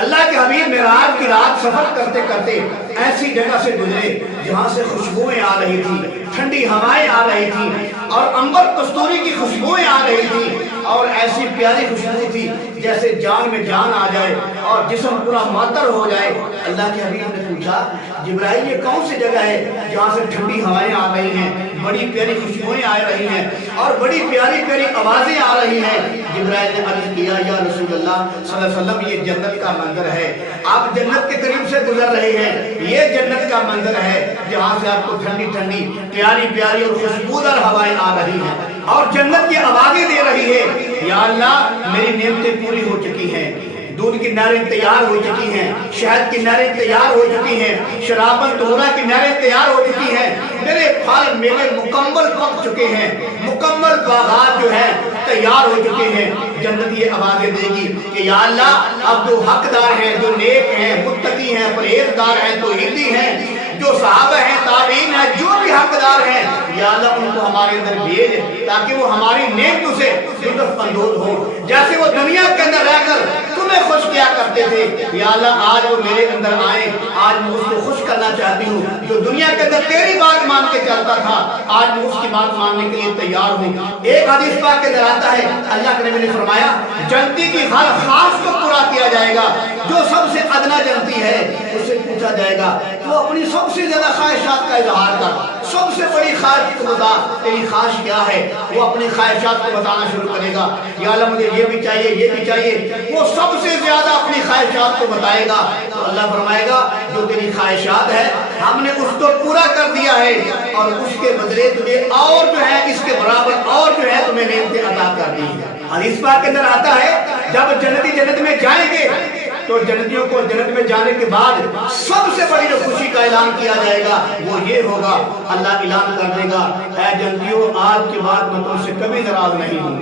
اللہ کے حبیب معراج کی رات سفر کرتے کرتے ایسی جگہ سے گزرے جہاں سے خوشبوئیں آ رہی تھی، ٹھنڈی ہوائیں آ رہی تھی اور عنبر کستوری کی خوشبوئیں آ رہی تھی اور ایسی پیاری خوشبو تھی جیسے جان میں جان آ جائے اور جسم پورا معطر ہو جائے۔ اللہ کے حبیب نے پوچھا، جبرائیل یہ کون سی جگہ ہے جہاں سے ٹھنڈی ہوائیں آ رہی ہیں، بڑی پیاری خوشبوئیں آ رہی ہیں اور بڑی پیاری پیاری آوازیں آ رہی ہیں؟ جبرائیل نے عرض کیا، یا رسول اللہ صلی اللہ علیہ وسلم یہ جنت کا منظر ہے، آپ جنت کے قریب سے گزر رہے ہیں، یہ جنت کا منظر ہے جہاں سے آپ کو ٹھنڈی ٹھنڈی پیاری پیاری اور خوشبودار ہوائیں آ رہی ہیں اور جنت کی آوازیں دے رہی ہے، یا اللہ میری نعمتیں پوری ہو چکی ہیں، دودھ کی نہریں تیار ہو چکی ہیں، شہد کی نہریں تیار ہو چکی ہیں، شرابن طہورہ کی نہریں تیار ہو چکی ہیں، میرے پھل میوے مکمل پک چکے ہیں، مکمل باغات جو ہیں تیار ہو چکے ہیں۔ جنت یہ آوازیں دے گی کہ یا اللہ اب جو حقدار ہیں، جو نیک ہیں، متقی ہیں، پرہیزگار ہیں، توحیدی ہیں، جو صحابہ ہیں، تابعین ہیں، جو بھی حقدار ہیں، یا اللہ ان کو ہمارے اندر بھیج تاکہ وہ ہماری نعمتوں سے لطف اندوز ہوں، جیسے وہ دنیا کے اندر رہ کر تمہیں خوش کیا کرتے تھے۔ یا اللہ آج وہ میرے اندر آئیں، آج میں اس کو خوش کرنا چاہتی ہوں، جو دنیا کے اندر تیری بات مان کے چلتا تھا آج میں اس کی بات ماننے کے لیے تیار ہوں۔ ایک حدیث پاک کے اندر آتا ہے، اللہ کے نبی نے فرمایا جنتی کی ہر خواہش کو پورا کیا جائے گا، جو سب سے ادنا جنتی ہے اس سے پوچھا جائے گا تو اپنی سب سے زیادہ خواہشات کا اظہار کر، سب سے بڑی خواہش کو بتا، تیری خواہش کیا ہے؟ وہ اپنی خواہشات کو بتانا شروع کرے گا، یا اللہ مجھے یہ بھی چاہیے، یہ بھی چاہیے، وہ سب سے زیادہ اپنی خواہشات کو بتائے گا تو اللہ فرمائے گا جو تیری خواہشات ہے ہم نے اس کو پورا کر دیا ہے اور اس کے بدلے تجھے اور جو ہے اس کے برابر اور جو ہے تمہیں نعمتیں عطا کر دی ہیں۔ حدیث پاک کے اندر آتا ہے جب جنتی جنت میں جائیں گے تو جنتیوں کو جنت میں جانے کے بعد سب سے بڑی جو خوشی کا اعلان کیا جائے گا وہ یہ ہوگا، اللہ اعلان کر دے گا، اے جنتیوں آج کے بعد میں تم سے کبھی ناراض نہیں ہوں۔